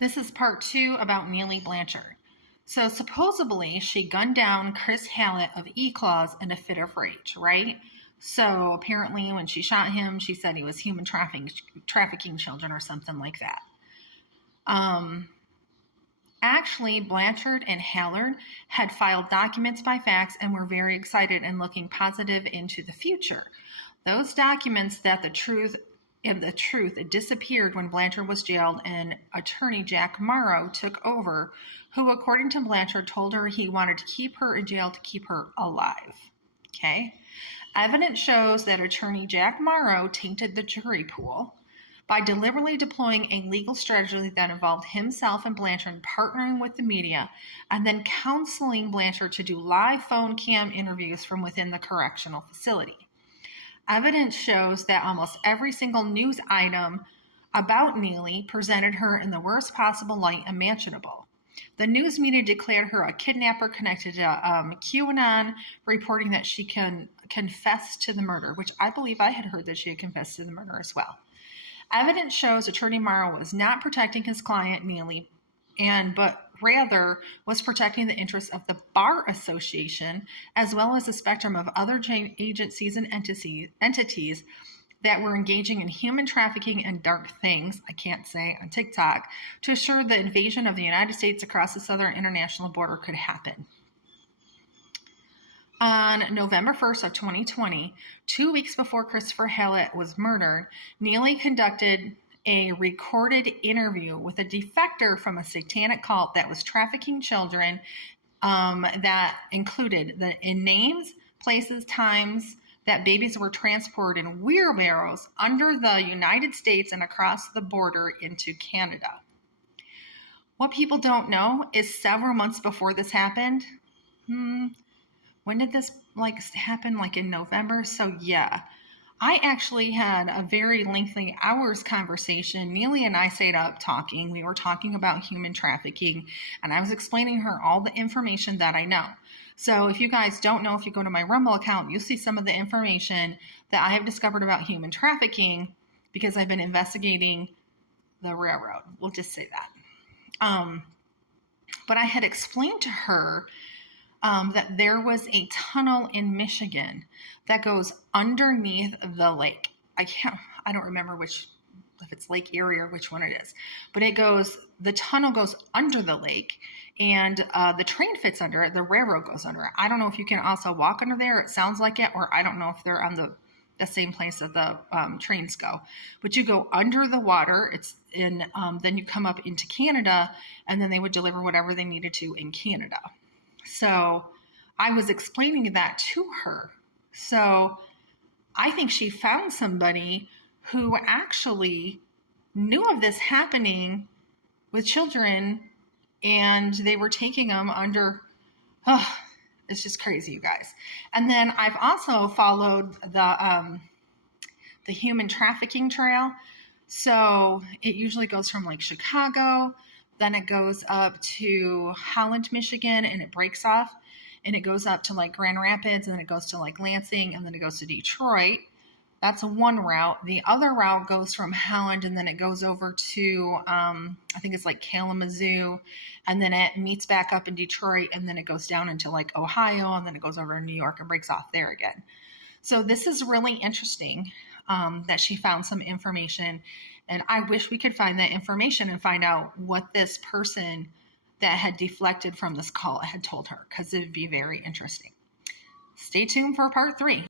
This is part 2 about Neely Blanchard. So supposedly she gunned down Chris Hallett of E-Claws in a fit of rage, right? So apparently when she shot him, she said he was human trafficking children or something like that. Actually, Blanchard and Hallard had filed documents by fax and were very excited and looking positive into the future. Those documents that the truth it disappeared when Blanchard was jailed and attorney Jack Morrow took over, who, according to Blanchard, told her he wanted to keep her in jail to keep her alive. Okay? Evidence shows that attorney Jack Morrow tainted the jury pool by deliberately deploying a legal strategy that involved himself and Blanchard partnering with the media and then counseling Blanchard to do live phone cam interviews from within the correctional facility. Evidence shows that almost every single news item about Neely presented her in the worst possible light imaginable. The news media declared her a kidnapper connected to QAnon, reporting that she can confess to the murder, which I believe I had heard that she had confessed to the murder as well. Evidence shows Attorney Morrow was not protecting his client, Neely, but rather was protecting the interests of the Bar Association, as well as a spectrum of other agencies and entities that were engaging in human trafficking and dark things, I can't say on TikTok, to assure the invasion of the United States across the southern international border could happen. On November 1st of 2020, 2 weeks before Christopher Hallett was murdered, Neely conducted a recorded interview with a defector from a satanic cult that was trafficking children that included in names, places, times that babies were transported in wheelbarrows under the United States and across the border into Canada. What people don't know is several months before this happened, when did this happen? In November? So yeah, I actually had a very lengthy hours conversation. Neely and I stayed up talking. We were talking about human trafficking, and I was explaining her all the information that I know. So if you guys don't know, if you go to my Rumble account, you'll see some of the information that I have discovered about human trafficking because I've been investigating the railroad. We'll just say that. But I had explained to her that there was a tunnel in Michigan that goes underneath the lake. I don't remember if it's Lake Erie or which one it is, but the tunnel goes under the lake, and the train fits under it. The railroad goes under it. I don't know if you can also walk under there. It sounds like it, or I don't know if they're on the same place that the trains go. But you go under the water. Then you come up into Canada, and then they would deliver whatever they needed to in Canada. So I was explaining that to her. So I think she found somebody who actually knew of this happening with children, and they were taking them under. It's just crazy, you guys. And then I've also followed the human trafficking trail. So it usually goes from Chicago, then it goes up to Holland, Michigan, and it breaks off, and it goes up to Grand Rapids, and then it goes to Lansing, and then it goes to Detroit. That's one route. The other route goes from Holland, and then it goes over to, I think it's Kalamazoo, and then it meets back up in Detroit, and then it goes down into Ohio, and then it goes over to New York and breaks off there again. So this is really interesting that she found some information, and I wish we could find that information and find out what this person that had deflected from this call had told her, because it would be very interesting. Stay tuned for part 3.